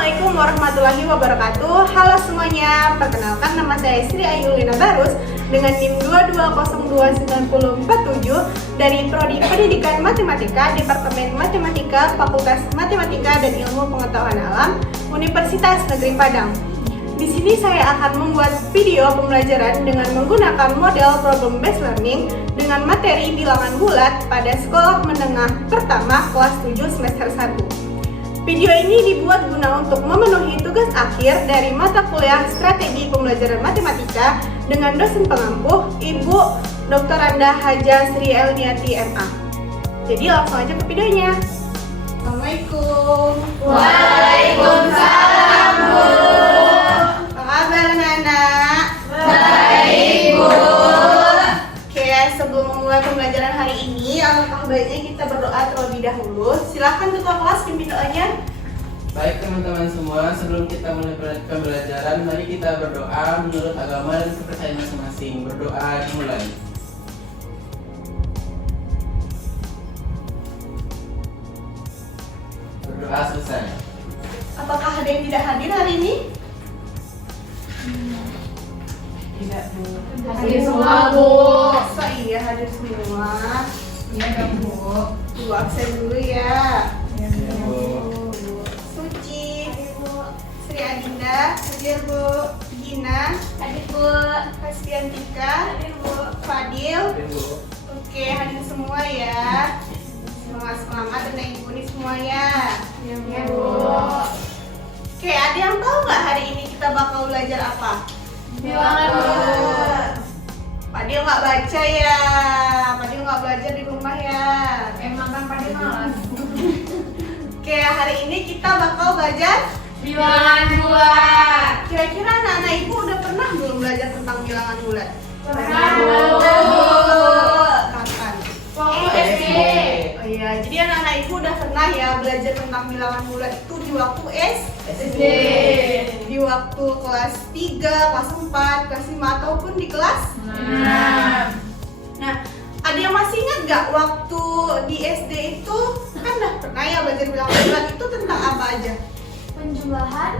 Assalamualaikum warahmatullahi wabarakatuh. Halo semuanya, perkenalkan nama saya Sri Ayulina Barus dengan NIM 2202947 dari Prodi Pendidikan Matematika, Departemen Matematika, Fakultas Matematika dan Ilmu Pengetahuan Alam, Universitas Negeri Padang. Di sini saya akan membuat video pembelajaran dengan menggunakan model problem based learning dengan materi bilangan bulat pada sekolah menengah pertama kelas 7 semester 1. Video ini dibuat guna untuk memenuhi tugas akhir dari mata kuliah Strategi Pembelajaran Matematika dengan dosen pengampuh Ibu Dr. Anda Haja Sri Elniati MA. Jadi langsung aja ke videonya. Assalamualaikum. Waalaikumsalam, Bu. Apa kabar anak-anak? Baik, Bu. Oke, sebelum memulai pembelajaran hari ini, alangkah baiknya kita berdoa terlebih dahulu. Silahkan ketua kelas pimpin doanya. Baik teman-teman semua, sebelum kita mulai pembelajaran, mari kita berdoa menurut agama dan kepercayaan masing-masing. Berdoa dimulai. Berdoa selesai. Apakah ada yang tidak hadir hari ini? Tidak, Bu. Hadir semua, Bu. Masa iya hadir semua? Iya dong, Bu. Bu absen dulu ya. Ya, Bu. Suci, Sri Adinda, hadir Bu. Gina, Hadir, Bu. Kastiantika, Hadir, Bu. Fadil. Ya, Bu. Oke, hadir semua ya. Semangat dan ibu ini semuanya. Ya, Bu. Oke, ada yang tahu nggak hari ini kita bakal belajar apa? Bilangan bulat. Fadil nggak baca ya. Fadil nggak belajar di rumah ya. Emang kan pada malas. Oke, hari ini kita bakal belajar Bilangan bulat. kira-kira anak-anak ibu udah pernah belum belajar tentang bilangan bulat? Pernah, Bu. Kapan? Waktu SD. Oh iya, jadi anak-anak ibu udah pernah ya belajar tentang bilangan bulat itu di waktu SD. di waktu kelas 3, kelas 4, kelas 5 ataupun di kelas. Nah, ada yang masih ingat gak waktu di SD itu kan udah pernah ya belajar bilangan bulat itu tentang apa aja? Penjumlahan.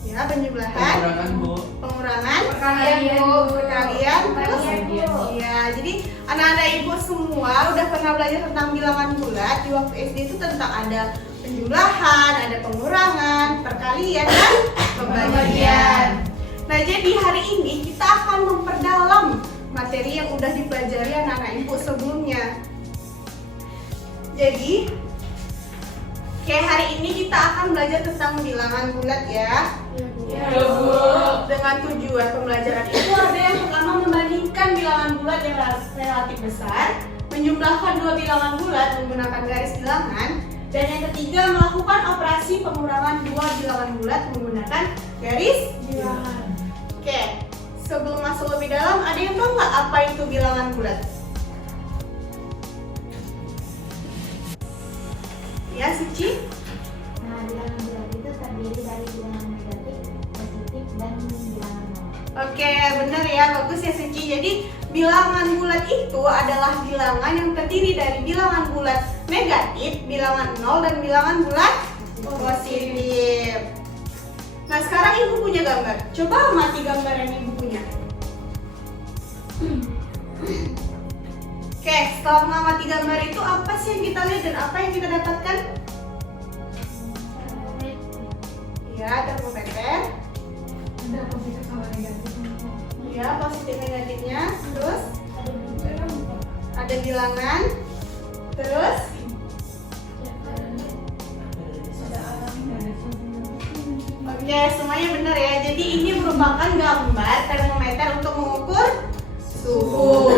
Ya, penjumlahan, Pengurangan, Bu. pengurangan, Perkalian, Bu. perkalian, terus Perkalian, Bu. ya, jadi anak-anak ibu semua udah pernah belajar tentang bilangan bulat di waktu SD itu tentang ada penjumlahan, ada pengurangan, perkalian, dan pembagian. Nah, jadi hari ini kita akan memperdalam materi yang udah dipelajari anak-anak ibu sebelumnya. Jadi, kayak hari ini kita akan belajar tentang bilangan bulat ya. Ya, Bu. Dengan tujuan pembelajaran itu ada yang pertama membandingkan bilangan bulat yang relatif besar, menjumlahkan dua bilangan bulat menggunakan garis bilangan, dan yang ketiga melakukan operasi pengurangan dua bilangan bulat menggunakan garis bilangan. Oke, sebelum masuk lebih dalam, ada yang tahu nggak apa itu bilangan bulat? Ya, Suci? Nah, bilangan bulat itu terdiri dari bilangan negatif, positif, dan bilangan nol. Oke, benar ya, bagus ya Suci. Jadi bilangan bulat itu adalah bilangan yang terdiri dari bilangan bulat negatif, bilangan nol, dan bilangan bulat positif. Nah, sekarang ibu punya gambar. Coba amati gambar yang ibu punya. Oke, setelah mengamati gambar itu apa sih yang kita lihat dan apa yang kita dapatkan? Ya, termometer. Ada positif sama negatif. Ya, positif negatifnya. Terus ada bilangan. Terus oke, semuanya benar ya. Jadi ini merupakan gambar termometer untuk mengukur suhu.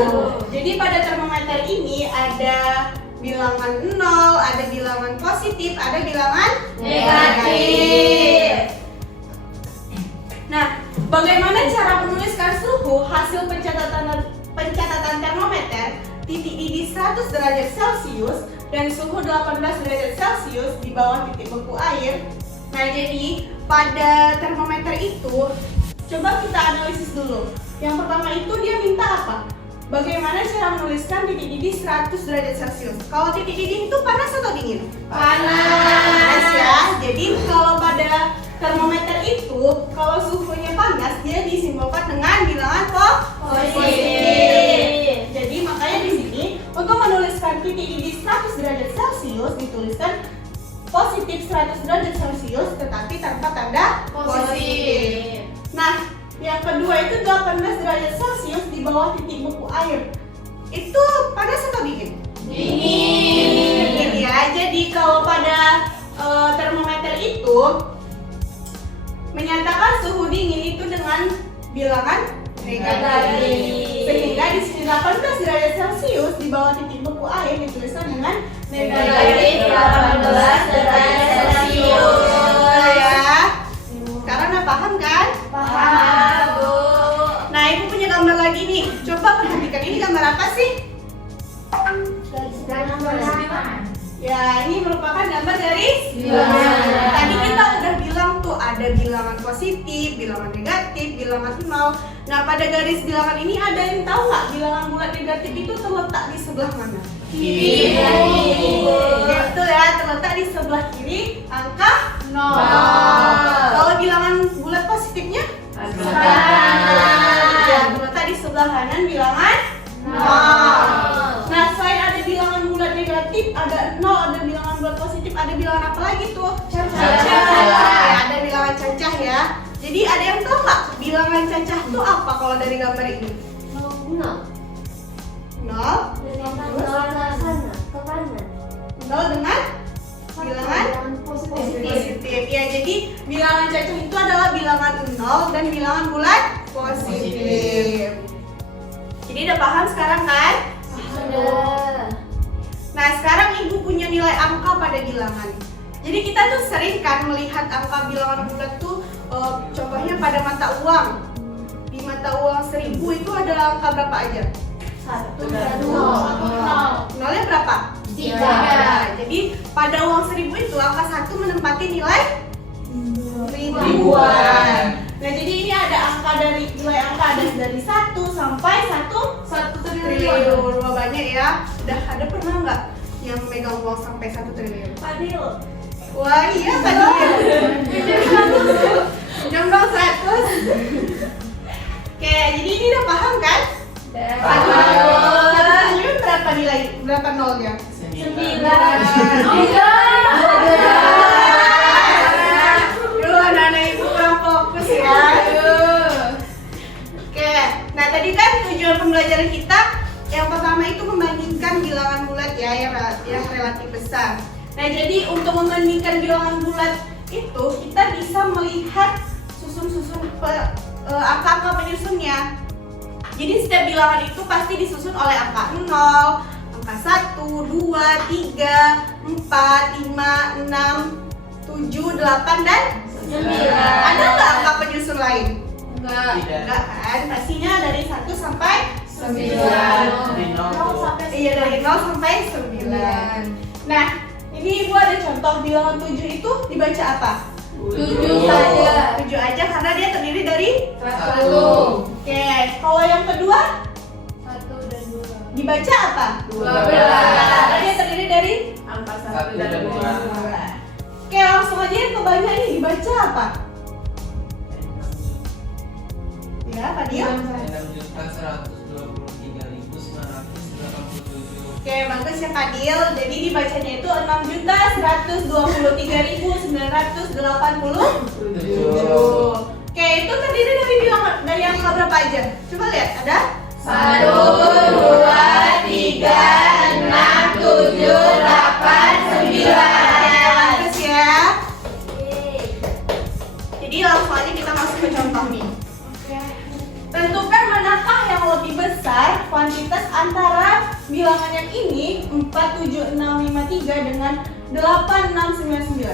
Jadi pada termometer ini ada bilangan 0, ada bilangan positif, ada bilangan Negatif. Nah, bagaimana cara menuliskan suhu hasil pencatatan termometer titik didih 100 derajat Celcius dan suhu 18 derajat Celcius di bawah titik beku air. Nah, jadi pada termometer itu coba kita analisis dulu. Yang pertama itu dia minta apa? Bagaimana cara menuliskan titik didih 100 derajat Celcius? Kalau titik didih itu panas atau dingin? Panas. Ya. Jadi kalau pada itu kalau suhunya panas dia disimbolkan dengan bilangan Positif. Jadi makanya di sini untuk menuliskan titik didih 100 derajat Celcius dituliskan positif 100 derajat Celcius tetapi tanpa tanda Positif. Nah, yang kedua itu 18 derajat Celcius di bawah titik beku air. Itu panas atau dingin? Dingin. Dingin ya. Jadi kalau pada termometer itu menyatakan suhu dingin itu dengan bilangan negatif. Sehingga di sini 18 derajat Celcius di bawah titik beku air dituliskan dengan Negatif 18 derajat Celcius. Ya. Sekarang udah paham kan? Paham, Bu. Nah, Ibu punya gambar lagi nih. Coba perhatikan ini gambar apa sih? Ya, ini merupakan gambar garis Bilangan. Tadi kita udah bilang tuh ada bilangan positif, bilangan negatif, bilangan nol. Nah, pada garis bilangan ini ada yang tahu nggak bilangan bulat negatif itu terletak di sebelah mana? Kiri. Betul ya, terletak di sebelah kiri angka 0. Nol. Kalau bilangan bulat positifnya? Ya, terletak di sebelah kanan bilangan 0. Nah, selain ada bilangan bulat negatif, ada 0, ada bilangan bulat positif, ada bilangan apa lagi tuh? Cacah. Ya, ada bilangan cacah ya. Jadi ada yang tahu nggak bilangan cacah itu apa kalau dari gambar ini? 0 dengan bilangan positif. Ya, jadi bilangan cacah itu adalah bilangan 0 dan bilangan bulat positif. Jadi udah paham sekarang kan? Nah, sekarang Ibu punya nilai angka pada bilangan. Jadi kita tuh sering kan melihat angka bilangan bulat tuh contohnya pada mata uang. Di mata uang 1000 itu ada angka berapa aja? 1 dan 0. Nolnya berapa? 3. Nah, jadi pada uang 1000 itu angka 1 menempati nilai ribuan. Nah, jadi ini ada angka dari nilai angka ada dari 1 sampai 1 triliun. Wah, banyak ya. Udah ada pernah nggak yang megang uang sampai 1 triliun? Fadil. Wah, iya Fadil. Nyambang 100. Oke, jadi ini udah paham kan? Paham. 1 triliun berapa nilai? Berapa nolnya? 9. Duh, anak-anak Ibu kurang fokus ya. Oke, nah tadi kan tujuan pembelajaran kita yang pertama itu membandingkan bilangan bulat ya yang relatif besar. Nah, jadi untuk membandingkan bilangan bulat itu kita bisa melihat susun-susun angka-angka penyusunnya. Jadi setiap bilangan itu pasti disusun oleh angka 0, angka 1, 2, 3, 4, 5, 6, 7, 8, dan 9. Ada nggak angka penyusun lain? Enggak. Enggak kan? Pastinya dari 1 sampai 9. Dari 0 tuh. Iya, dari 0 sampai 9. Nah, ini Ibu ada contoh bilangan 7 itu dibaca apa? 7 saja. 7 aja karena dia terdiri dari 1. Oke, kalau yang kedua 1 dan 2. dibaca apa? 12. Karena dia terdiri dari Angka 1 dan 2. 2. Oke, langsung aja yang kebanyakan ini dibaca apa? Ya, Fadil? 6.123.987. Oke, bagus ya Fadil. Jadi dibacanya itu 6.123.987. Oke, itu terdiri dari bilangan dari angka berapa aja? Coba lihat, ada 1, 2, 3, 6, 7, 8, 9. Bagus ya. Jadi langsung aja kita masuk ke contoh nih. Tentukan manakah yang lebih besar kuantitas antara bilangan yang ini 47653 dengan 8699.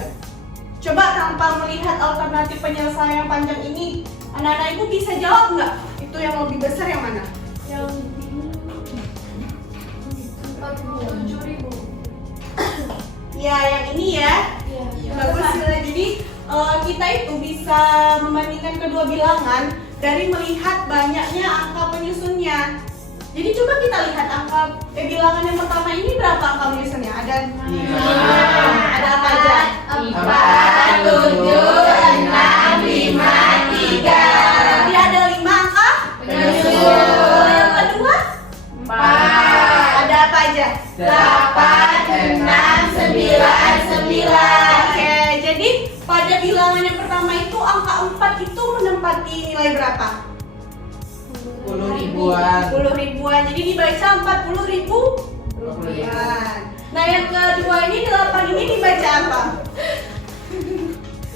Coba tanpa melihat alternatif penyelesaian yang panjang ini, anak-anak Ibu bisa jawab nggak? Itu yang lebih besar yang mana? Yang 47.000. Ya, yang ini ya. Iya. Bagus ya. Jadi kita itu bisa membandingkan kedua bilangan dari melihat banyaknya angka penyusunnya. Jadi coba kita lihat angka bilangan yang pertama ini berapa angka penyusunnya? Ada 5. Ada apa aja? 4, 7, 6, 5, pada bilangan yang pertama itu angka 4 itu menempati nilai berapa? 10 ribuan. 10 ribuan. Jadi dibaca 40 ribu. Nah, yang kedua ini 8 ini dibaca apa?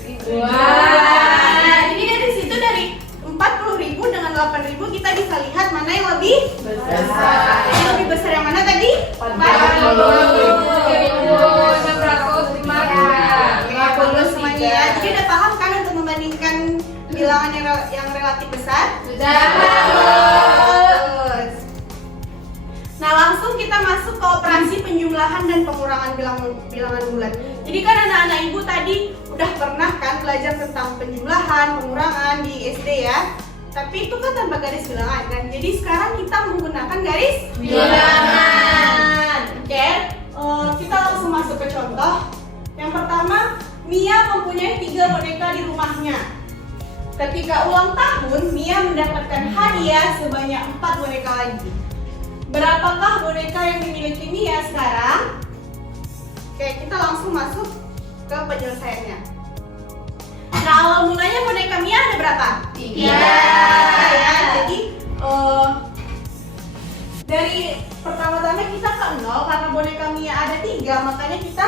Ribuan. Jadi dari situ dari 40.000 dengan 8.000 kita bisa lihat mana yang lebih Besar. Yang lebih besar yang mana tadi? 50 semuanya ya. Jadi udah paham kan untuk membandingkan bilangan yang relatif besar? Bagus. Nah, langsung kita masuk ke operasi penjumlahan dan pengurangan bilangan bulat. Jadi kan anak-anak ibu tadi udah pernah kan belajar tentang penjumlahan, pengurangan di SD ya. Tapi itu kan tanpa garis bilangan kan. Jadi sekarang kita menggunakan garis bilangan. Oke, kita langsung masuk ke contoh. Yang pertama, Mia mempunyai 3 boneka di rumahnya. Ketika ulang tahun, Mia mendapatkan hadiah sebanyak 4 boneka lagi. Berapakah boneka yang dimiliki Mia sekarang? Oke, kita langsung masuk ke penyelesaiannya. Nah, awal mulanya boneka Mia ada berapa? 3 ya. Jadi dari pertama-tama kita ke 0 karena boneka Mia ada 3, makanya kita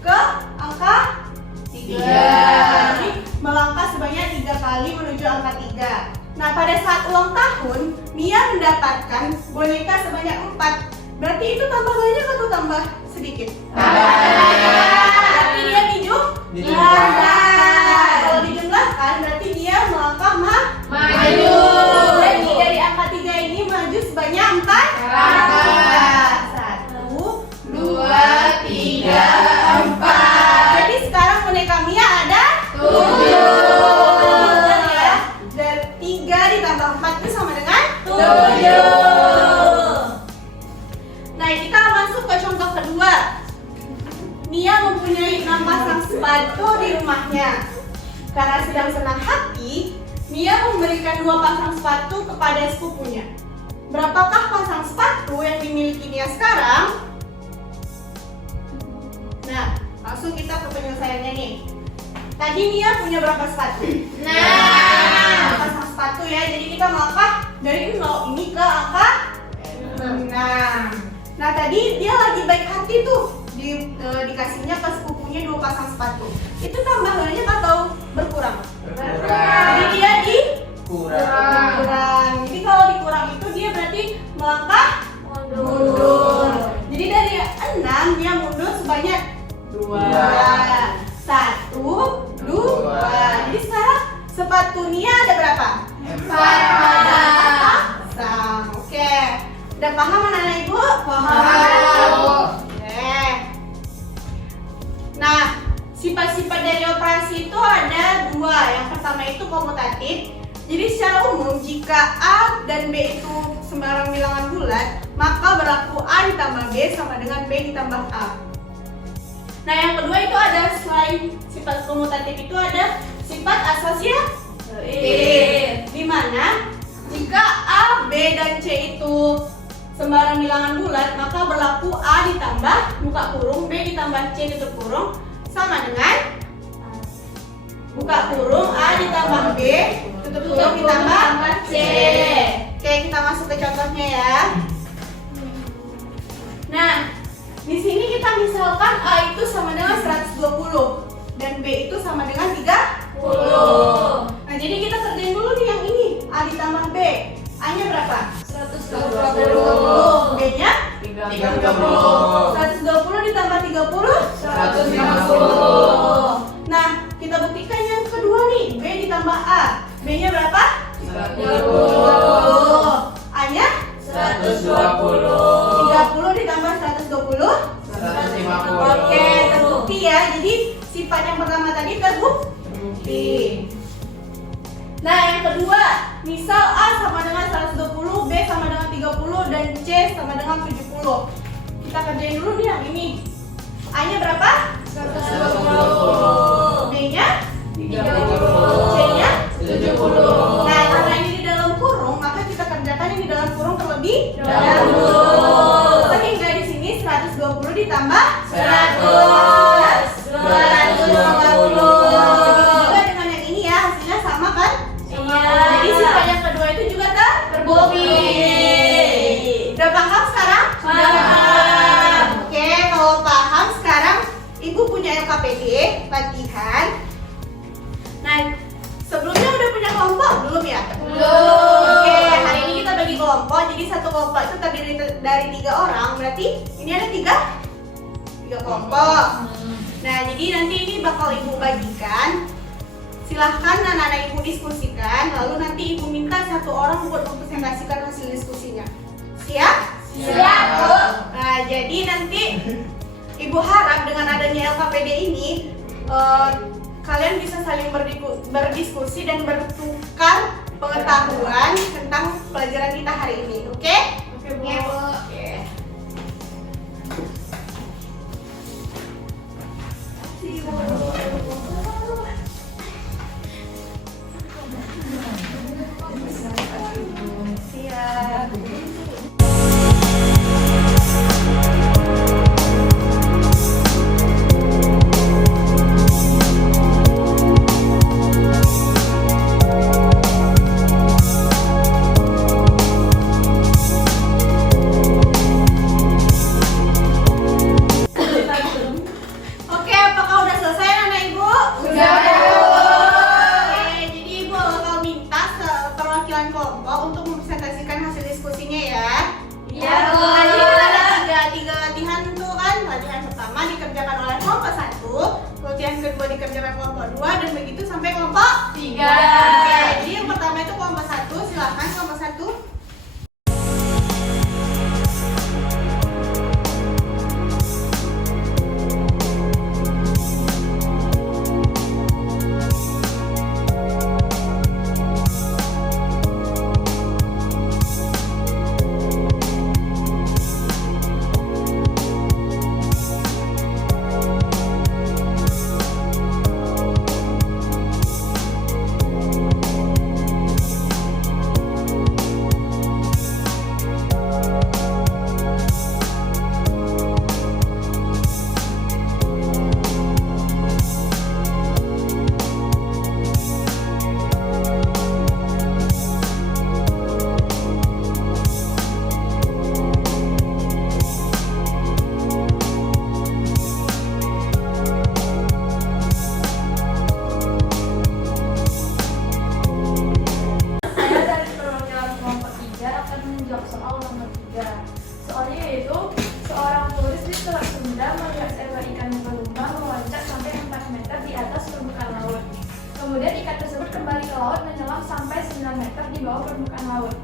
ke angka 3. Jadi melangkah sebanyak 3 kali menuju angka 3. Nah, pada saat ulang tahun, Mia mendapatkan boneka sebanyak 4. Berarti itu tambah banyak atau tambah sedikit? Berarti dia dijumlahkan. Kalau dijumlahkan, berarti dia melangkah maju. Berarti dari angka 3 ini maju sebanyak 4. 1, 2, 3, 4. Jadi sekarang boneka Mia ada 7. Dan 3 ditambah 4 itu sama dengan 7. Nah, kita masuk ke contoh kedua. Mia mempunyai 6 pasang sepatu di rumahnya. Karena sedang senang hati, Mia memberikan 2 pasang sepatu kepada sepupunya. Berapakah pasang sepatu yang dimiliki Mia sekarang? Nah, langsung kita ke penyelesaiannya nih. Tadi Mia punya berapa sepatu? 6 pasang sepatu ya. Jadi kita melangkah dari 0 ini ke angka 6. Nah, tadi dia lagi baik hati tuh. Dikasihnya ke sepupunya 2 pasang sepatu. Itu tambah banyak atau berkurang? Jadi dia kurang. Jadi kalau dikurang itu dia berarti melangkah mundur. Jadi dari 6 dia mundur sebanyak 2. 1, 2. Jadi sekarang sepatu Nia ada berapa? 4 pasang. Oke. Udah paham anak-anak ibu? Paham. Nah, sifat-sifat dari operasi itu ada 2. Yang pertama itu komutatif. Jadi secara umum jika A dan B itu sembarang bilangan bulat, maka berlaku A ditambah B sama dengan B ditambah A. Nah, yang kedua itu ada selain sifat komutatif itu ada sifat asosiatif. Di mana jika A, B dan C itu sembarang bilangan bulat, maka berlaku A ditambah buka kurung B ditambah C tutup kurung sama dengan buka kurung A ditambah B tutup kurung ditambah C. Oke, kita masuk ke contohnya ya. Nah, di sini kita misalkan A itu sama dengan 120 dan B itu sama dengan 30. Nah, jadi kita kerjain dulu nih yang ini, A ditambah B. A-nya berapa? 120. B-nya? 30. 120 ditambah 30? 150. Nah, kita buktikan yang kedua nih, B ditambah A. B-nya berapa? 30. A-nya? 120. 30 ditambah 120? 150. Oke, terbukti ya. Jadi sifat yang pertama tadi terbukti. Nah, yang kedua, misal A sama dengan 120, B sama dengan 30, dan C sama dengan 70. Kita kerjain dulu nih yang ini. A-nya berapa? 120. B-nya? 30. C-nya? 70. Nah, karena ini di dalam kurung, maka kita kerjakan ini dalam kurung terlebih dahulu. Sehingga di sini 120 ditambah 100. 250. Udah paham sekarang? Paham. Oke, kalau paham sekarang Ibu punya LKPD latihan. Nah, sebelumnya udah punya kelompok belum ya? Belum. Oke, hari ini kita bagi kelompok. Jadi satu kelompok itu terdiri dari 3 orang. Berarti ini ada tiga kelompok. Nah, jadi nanti ini bakal Ibu bagikan. Silahkan anak-anak Ibu diskusikan. Lalu nanti Ibu minta satu orang buat mempresentasikan hasil diskusinya. Siap? Siap, Bu. Nah, jadi nanti Ibu harap dengan adanya LKPD ini kalian bisa saling berdiskusi dan bertukar pengetahuan tentang pelajaran kita hari ini. Oke? Oke, Bu. Oke. Siap. Oke, apakah udah selesai anak Ibu? Sudah, Bu. Oke, jadi Ibu bakal minta perwakilan kelompok untuk mempresentasikan hasil diskusinya ya. Iya, Bu. Tadi kan ada tiga latihan tuh kan. Latihan pertama dikerjakan oleh kelompok 1, latihan kedua dikerjakan kelompok 2, dan begitu sampai kelompok 3. Oke, jadi yang pertama itu kelompok 1, silakan kelompok 1. Saya dari perwakilan kelompok 3 akan menjawab soal nomor 3. Soalnya yaitu seorang turis di Selat Sunda melihat seekor ikan lumba-lumba meloncat sampai 4 meter di atas permukaan laut. Kemudian ikan tersebut kembali ke laut menyelam sampai 9 meter di bawah permukaan laut.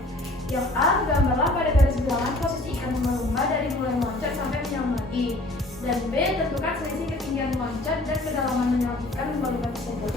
Yang A, gambarlah pada garis bilangan posisi ikan lumba-lumba dari mulai meloncat sampai menyelam lagi. Dan B, tentukan selisih ketinggian meloncat dan kedalaman menyelam ikan lumba-lumba tersebut.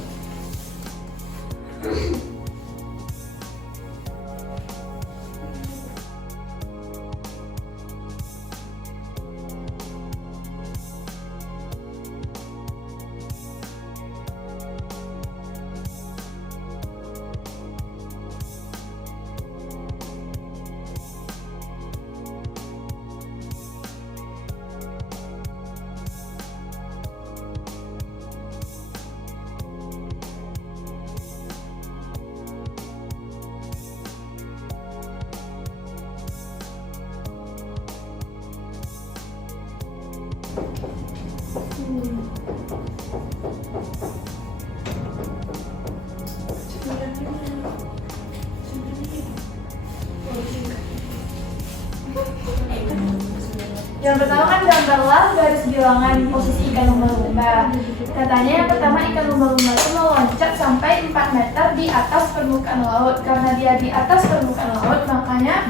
Yang pertama kan gambarlah garis bilangan posisi ikan lumba-lumba. Katanya yang pertama ikan lumba-lumba itu meloncat sampai 4 meter di atas permukaan laut. Karena dia di atas permukaan laut, makanya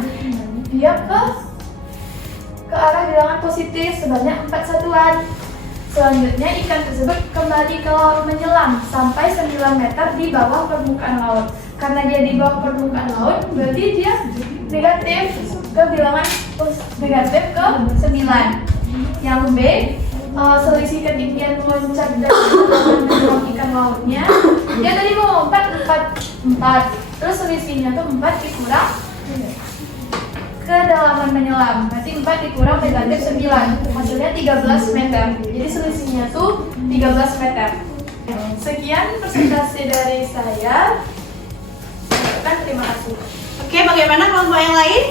dia ke arah bilangan positif sebanyak 4 satuan. Selanjutnya ikan tersebut kembali ke laut menyelam sampai 9 meter di bawah permukaan laut. Karena dia di bawah permukaan laut, berarti dia negatif ke bilangan negatif ke 9. Yang B, selisih ketinggian meloncat dan kedalaman ikan lautnya. Dia tadi mau 4, terus selisihnya tuh 4 dikurang kedalaman menyelam. Berarti 4 dikurang negatif 9, hasilnya 13 meter. Jadi selisihnya tuh 13 meter. Sekian presentasi dari saya. Terima kasih. Oke, bagaimana kelompok yang lain?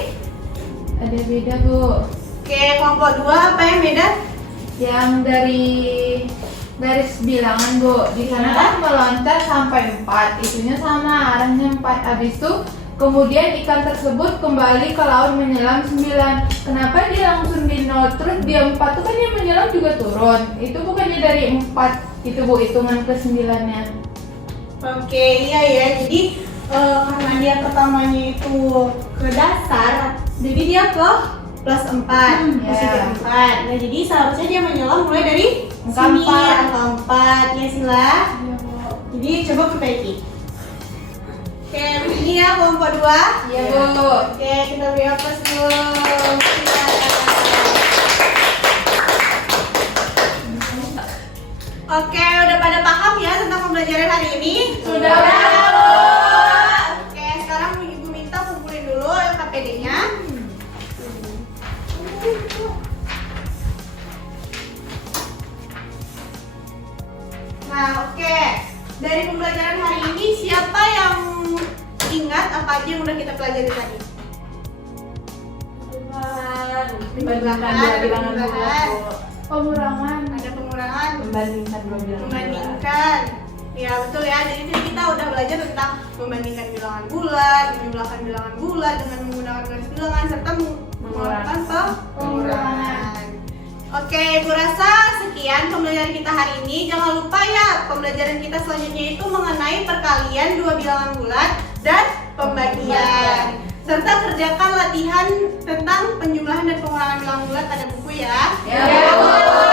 Ada beda, Bu. Oke, kelompok 2 apa yang beda? Yang dari garis bilangan, Bu. Di sana Iya. kan meloncat sampai 4. Itunya sama, arahnya 4. Habis itu kemudian ikan tersebut kembali ke laut menyelam 9. Kenapa dia langsung di 0? Terus dia 4 itu kan dia menyelam juga turun. Itu bukannya dari 4 itu, Bu, hitungan ke 9-nya. Oke, iya ya. Jadi karena dia pertamanya itu ke dasar, jadi dia ke plus 4, posisi ya. 4. Nah, jadi seharusnya dia menyelam mulai dari Angka sini, 4. angka 4. Ya, Sila. Iya, Bu. Jadi coba perbaiki. Oke, begini ya kelompok 2. Iya, Bu. Oke, kita beri aplaus dulu. Sila. Oke, udah pada paham ya tentang pembelajaran hari ini? Sudah. Oke, sekarang Ibu minta kumpulin dulu LKPD-nya. Nah, oke. Dari pembelajaran hari ini siapa yang ingat apa aja yang udah kita pelajari tadi? Membandingkan dua bilangan Perubahan. Bu. Pengurangan. Ada pengurangan, Membandingkan dua bilangan bulat. membandingkan. Ya betul ya, jadi tadi kita udah belajar tentang membandingkan bilangan bulat, menjumlahkan bilangan bulat dengan menggunakan garis bilangan serta mengeluarkan pengurangan. Oke, Ibu rasa sekian pembelajaran kita hari ini. Jangan lupa ya, pembelajaran kita selanjutnya itu mengenai perkalian dua bilangan bulat dan pembagian. Serta kerjakan latihan tentang penjumlahan dan pengurangan bilangan bulat pada buku ya. Ya, Bu.